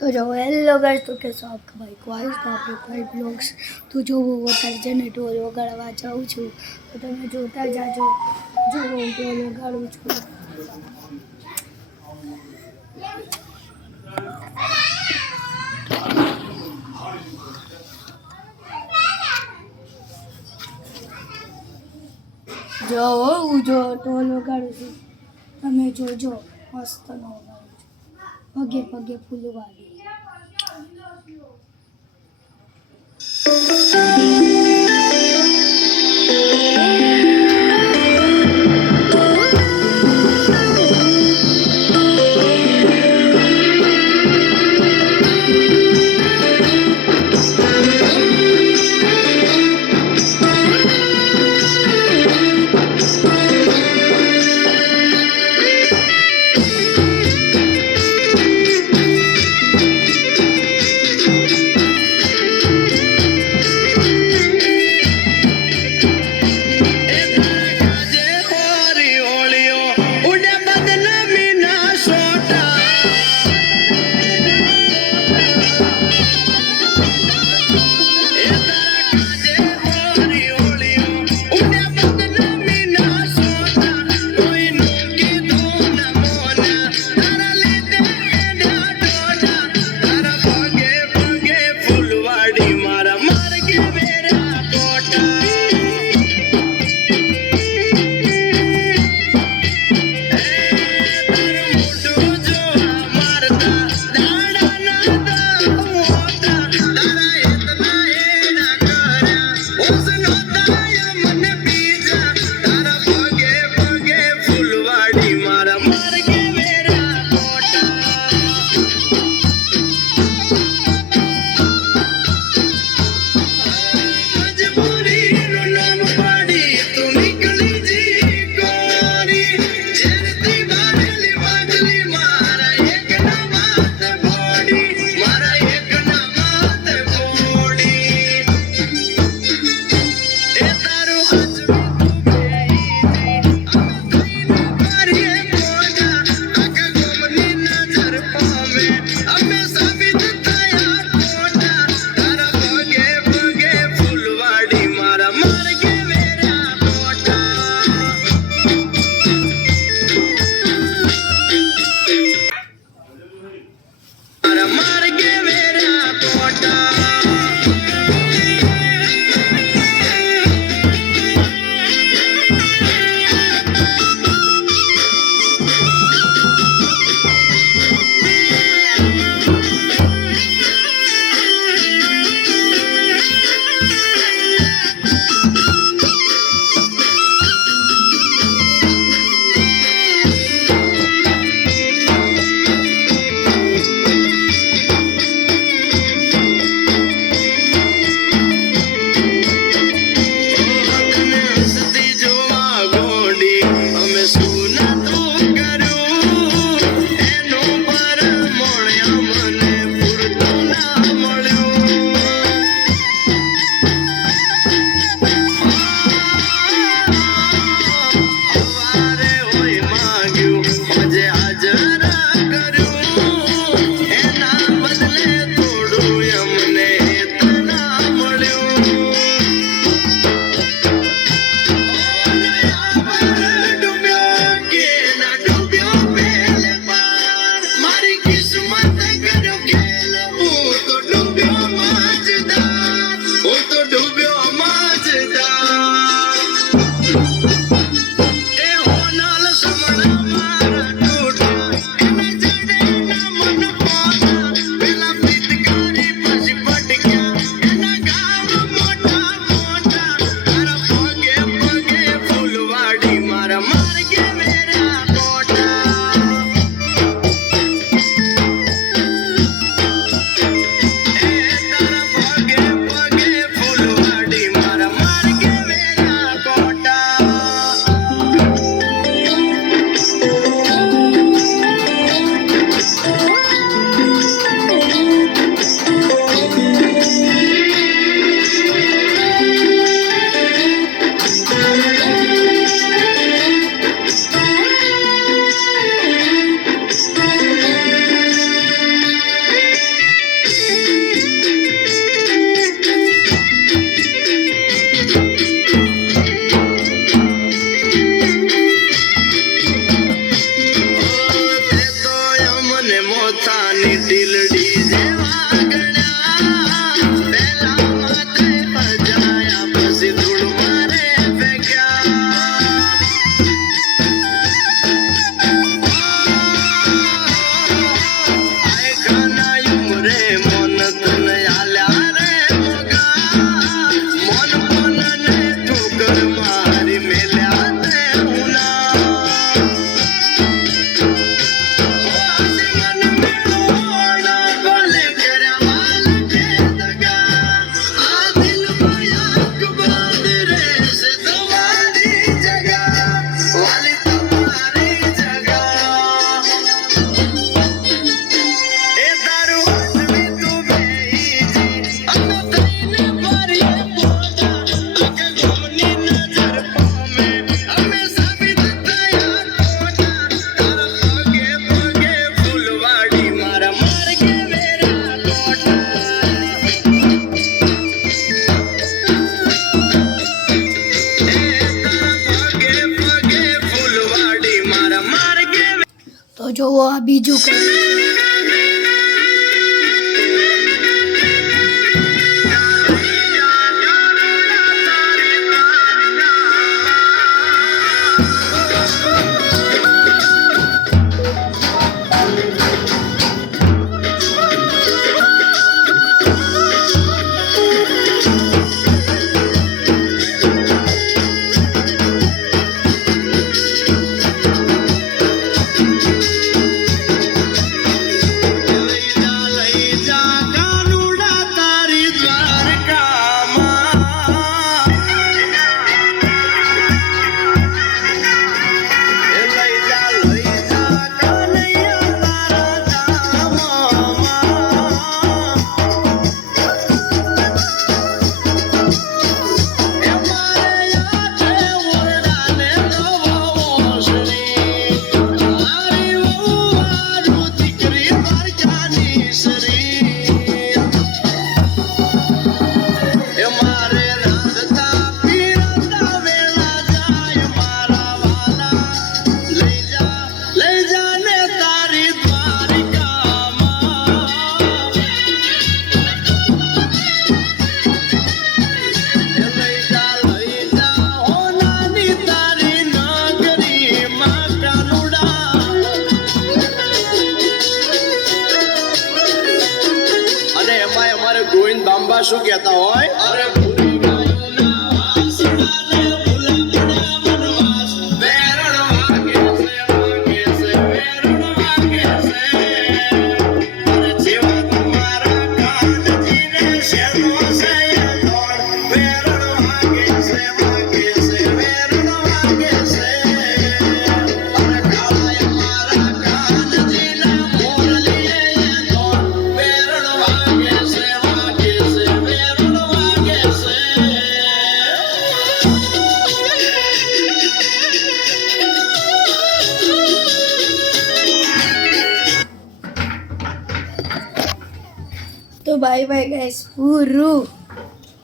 तो जो hello guys તો કેસો આપકા ભાઈ ક્વાઇસ તો આપણે ક્વાઇસ બ્લોગ્સ તો જો હું અત્યારે છે ને ઢોલ વગાડવા જાઉં છું તો તમે જોતા જાજો જો હું ઢોલ વગાડું છું જો હું જો ઢોલ વગાડું છું તમે જોજો મસ્તનો વગાડું છું પગે પગે ફૂલવાડી મોથાની ટીલડી જેવા ગણ્યા પેલા માથે પજાયા પછી ધૂળ મારે ફેંક્યા આય ખાનાયું રે મોન તને આલ્યા રે મોગા મોન મોનને ઠોકર મારી મેલ્યા તે ઉના તો જોવો આ બીજું કયું છે. ગોવિંદ બાંબા શું કહેતા હોય અરે પૂરી ગાયોના વાસણાને ભૂલા પડ્યા વનવાસ વેરણ વાગે છે વેરણ વાગે છે અરે જેવા તમારા કાનજીને શેનો છે દોડ વેરણ વાગે છે વેરણ વાગે છે અરે કાળાય મારા કાનજીના મોરલીએ દોડ વેરણ વાગે છે તો બાય બાય ગાઈસ પૂરું.